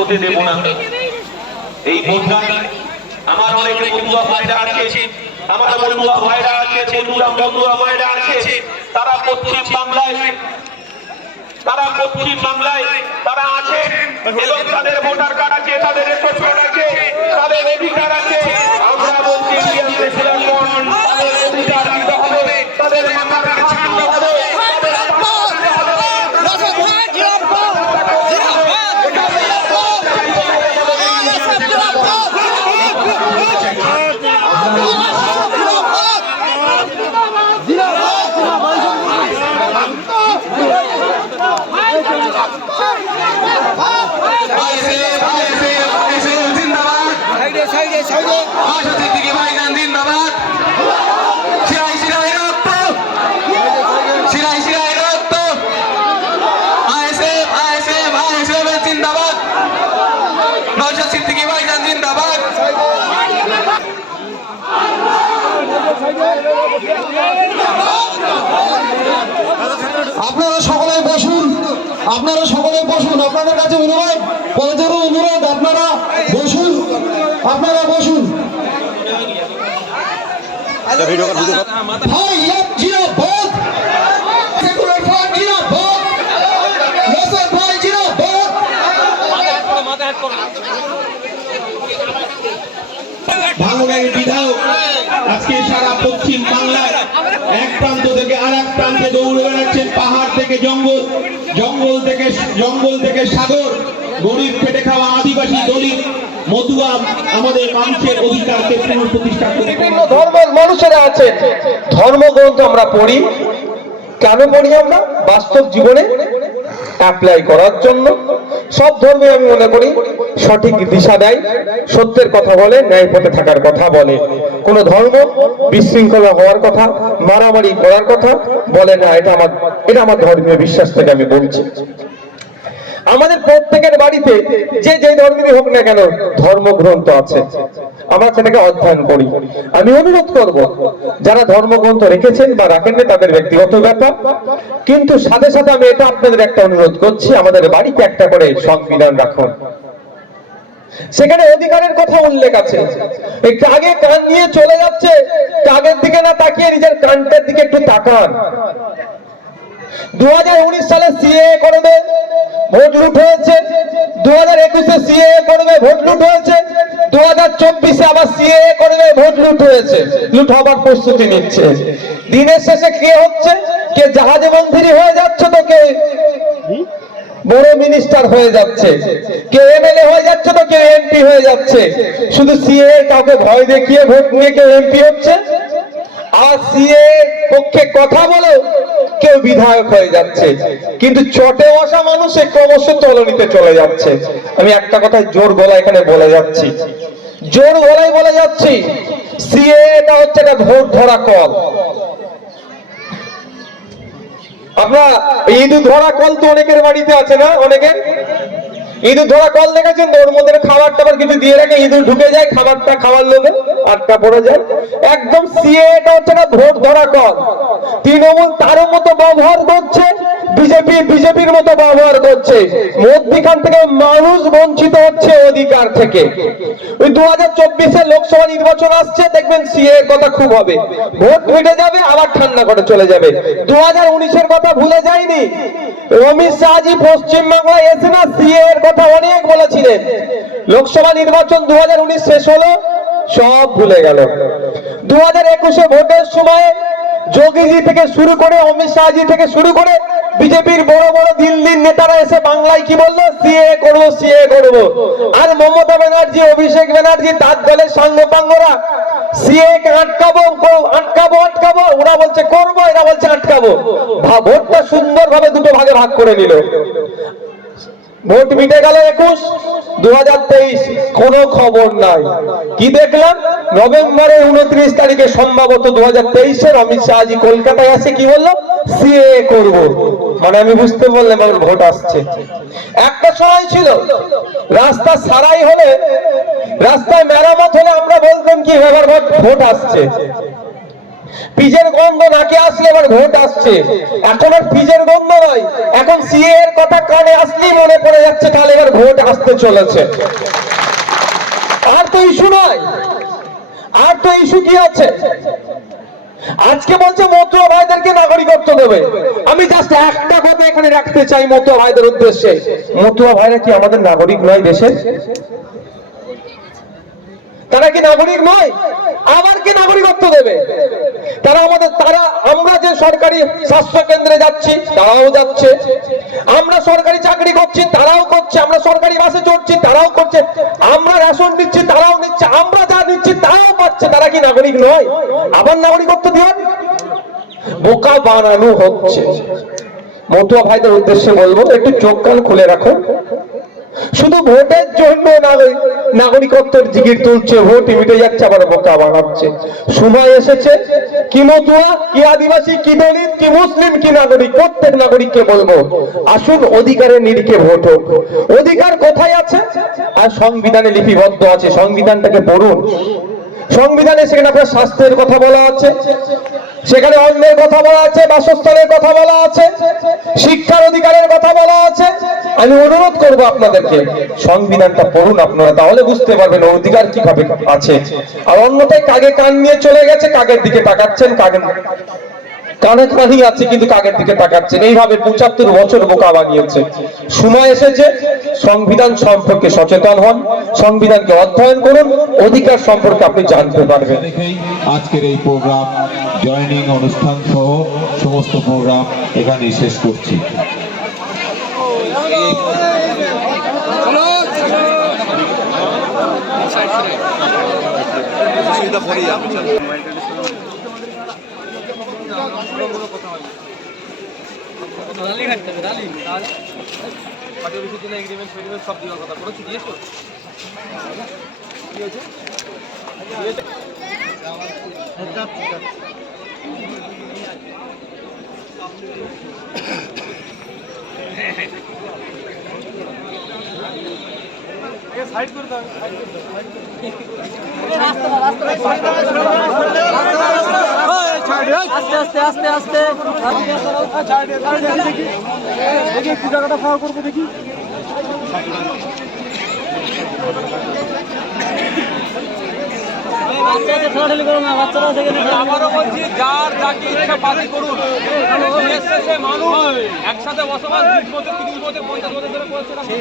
হতে দেব না। এই বন্যায় আমার অনেক বন্ধুরা ভাইরা আছে, আমার বন্ধুরা ভাইরা আছে, বন্ধুরা ভাইরা আছে, তারা পশ্চিম বাংলায় তারা আছে এবং তাদের ভোটার কার্ড আছে, তাদের রেশন কার্ড আছে, তাদের অধিকার আছে। আমরা বলছি তাদের অধিকার দিতে হবে, তাদের মাথার কাছে দিতে হবে। আপনারা সকলে বসুন, আপনাদের কাছে অনুরোধ, কলেজেরও অনুরোধ, আপনারা বসুন। ভাঙড়ের বিধায়ক আজকে সারা পশ্চিম বাংলায় এক প্রান্ত থেকে আর এক প্রান্তে দৌড়ে বেড়াচ্ছেন। পাহাড় থেকে জঙ্গল, জঙ্গল থেকে সাগর, গরিব খেটে খাওয়া আদিবাসী দলিত মতুয়া আমাদের মানুষের অধিকারকে পুনঃপ্রতিষ্ঠা করে। বিভিন্ন ধর্মের মানুষেরা আছেন, ধর্মগ্রন্থ আমরা পড়ি। কেন পড়ি? আমরা বাস্তব জীবনে অ্যাপ্লাই করার জন্য। সব ধর্মে আমি মনে করি সঠিক দিশা দেয়, সত্যের কথা বলে, ন্যায় পথে থাকার কথা বলে। কোন ধর্ম বিশৃঙ্খলা হওয়ার কথা, মারামারি করার কথা বলে না। এটা আমার ধর্মীয় বিশ্বাস থেকে আমি বলছি। আমাদের প্রত্যেকের বাড়িতে যে ধর্মেরই হোক না কেন ধর্মগ্রন্থ আছে, আমরা সেটাকে অধ্যয়ন করি। আমি অনুরোধ করব, যারা ধর্মগ্রন্থ রেখেছেন বা রাখেননি তাদের ব্যক্তিগত ব্যাপার, কিন্তু সাথে সাথে আমি এটা আপনাদের একটা অনুরোধ করছি, আমাদের বাড়িতে একটা করে সংবিধান রাখুন। সেখানে অধিকারের কথা উল্লেখ আছে। একটু আগে কান নিয়ে চলে যাচ্ছে, কাগের দিকে না তাকিয়ে নিজের কানটার দিকে একটু তাকান। 2019 সালে সিএ করবে, ভোট লুট হয়েছে। 2021-এ সিএ করবে, ভোট লুট হয়েছে। 2024-এ আবার সিএ করবে, ভোট লুট হয়েছে, লুট হবার প্রস্তুতি নিচ্ছে। দিনের শেষে কে হচ্ছে? কে জাহাজে মন্ত্রী হয়ে যাচ্ছে, তো কে বড় মিনিস্টার হয়ে যাচ্ছে, কে এমএলএ হয়ে যাচ্ছে, তো কে এমপি হয়ে যাচ্ছে। শুধু সিএ কাউকে ভয় দেখিয়ে ভোট নিয়ে কেউ এমপি হচ্ছে, আর সিএ পক্ষে কথা বলে কেউ বিধায়ক হয়ে যাচ্ছে। কিন্তু চটে বসা মানুষ ক্রমশ তলনিতে চলে যাচ্ছে। আমি একটা কথা জোর গলায় এখানে বলে যাচ্ছি, সিএটা হচ্ছে একটা ভোট ধরা কল। আপনার ইঁদুর ধরা কল তো অনেকের বাড়িতে আছে না? অনেকের ইঁদুর ধরা কল দেখেছেন তো? ওর মধ্যে খাবার টাবার কিছু দিয়ে রাখে, ইঁদুর ঢুকে যায়, খাবারটা খাওয়ার লোভে আটকা পড়ে যায়। একদম সিএটা হচ্ছে না ভোট ধরা কল। তৃণমূল তার মতো ব্যবহার করছে, বিজেপির মতো ব্যবহার করছে। মধ্যখান থেকে মানুষ বঞ্চিত হচ্ছে অধিকার থেকে। ওই 2024-এ লোকসভা নির্বাচন আসছে, দেখবেন সিএ কথা খুব হবে, ভোট মিটে যাবে, আবার ঠান্ডা করে চলে যাবে। 2019-এর কথা ভুলে যায়নি। অমিত শাহজি পশ্চিমবাংলায় এসে না সিএ এর কথা অনেক বলেছিলেন। লোকসভা নির্বাচন 2019 শেষ হলো, সব ভুলে গেল। 2021-এ ভোটের সময় যোগীজি থেকে শুরু করে, অমিত শাহজি থেকে শুরু করে বিজেপির বড় বড় দিল্লির নেতারা এসে বাংলায় কি বললো? সিএ করবো। আর মমতা ব্যানার্জি, অভিষেক ব্যানার্জি, তার দলের সাঙ্গপাঙ্গরা সিএ কে আটকাবো, ওরা বলছে করবো, এরা বলছে আটকাবো। ভোটটা সুন্দরভাবে দুটো ভাগে ভাগ করে নিল। ভোট মিটে গেল 21, 2023 কোনো খবর নাই। কি দেখলাম? নভেম্বরের 29 তারিখে সম্ভবত 2023-এর অমিত শাহজি কলকাতায় আসে কি বললো? সিএ করব। মানে আমি বুঝতে পারলাম আমার ভোট আসছে। একটা সময় ছিল রাস্তা সারাই হলে, রাস্তায় মেরামত হলে আমরা বলতাম কি এবার ভোট আসছে। পিজের গন্ধ নাকে আসলে এবার ভোট আসছে। এখন আর পিজের গন্ধ নয়, এখন সিএ এর কথা কানে আসলেই মনে পড়ে যাচ্ছে তাহলে এবার ভোট আসতে চলেছে। আর তো ইস্যু নয়, আর তো ইস্যু কি আছে? আজকে বলছে মতুয়া ভাইদেরকে নাগরিকত্ব দেবে। আমি জাস্ট একটা কথা এখানে রাখতে চাই মতুয়া ভাইদের উদ্দেশ্যে, মতুয়া ভাইরা কি আমাদের নাগরিক নয় দেশের? তারা কি নাগরিক নয়? আবার কি নাগরিকত্ব দেবে? আমরা যে সরকারি স্বাস্থ্য কেন্দ্রে যাচ্ছি তারাও যাচ্ছে, আমরা সরকারি চাকরি করছি তারাও করছে, আমরা সরকারি বাসে চড়ছি তারাও করছে, আমরা রেশন দিচ্ছি তারাও নিচ্ছে, আমরা যা দিচ্ছি তারাও পাচ্ছে। তারা কি নাগরিক নয়? আবার নাগরিকত্ব দিবেন? বোকা বানানো হচ্ছে। মতুয়া ভাইদের উদ্দেশ্যে বলবো, একটু চোখ কান খুলে রাখো। শুধু ভোটের জন্য নাগরিকত্বের জিগির তুলছে, ভোট মিটে যাচ্ছে, আবার বোকা বানাচ্ছে। সময় এসেছে, কি মতুয়া, কি আদিবাসী, কি দলিত, কি মুসলিম, কি নাগরিক, প্রত্যেক নাগরিককে বলবো আসুন অধিকারের নিরিখে ভোট হোক। অধিকার কোথায় আছে? আর সংবিধানে লিপিবদ্ধ আছে, সংবিধানটাকে পড়ুন। সংবিধানে সেখানে আপনার স্বাস্থ্যের কথা বলা আছে, সেখানে অন্যের কথা বলা আছে, বাসস্থানের কথা বলা আছে, শিক্ষার অধিকারের কথা বলা আছে। আমি অনুরোধ করবো আপনাদেরকে সংবিধানটা পড়ুন আপনারা, তাহলে বুঝতে পারবেন অধিকার কিভাবে আছে। আর অন্যথায় কাগে কান নিয়ে চলে গেছে, কাগের দিকে তাকাচ্ছেন, কানে কানই আছে কিন্তু কাগের দিকে তাকাচ্ছেন। এইভাবে ৭৫ বছর বোকা বানিয়েছে। সময় এসেছে সংবিধান সম্পর্কে সচেতন হন, সংবিধানকে অধ্যয়ন করুন, অধিকার সম্পর্কে আপনি জানতে পারবেন। আজকের এই প্রোগ্রাম জয়েনিং অনুষ্ঠান সহ সমস্ত প্রোগ্রাম এখানেই শেষ করছি। আস্তে আস্তে আস্তে দেখি একটু জায়গাটা ফাঁকা করবো দেখি। বাচ্চাদের খেলাধুলি করো না, বাচ্চারাও সেখানে আবারও বলছি, যার যাকে ইচ্ছা পার্টি করুন। মানুষ একসাথে বসবাস 20 বছর 30 বছর 50 বছর ধরে করছে।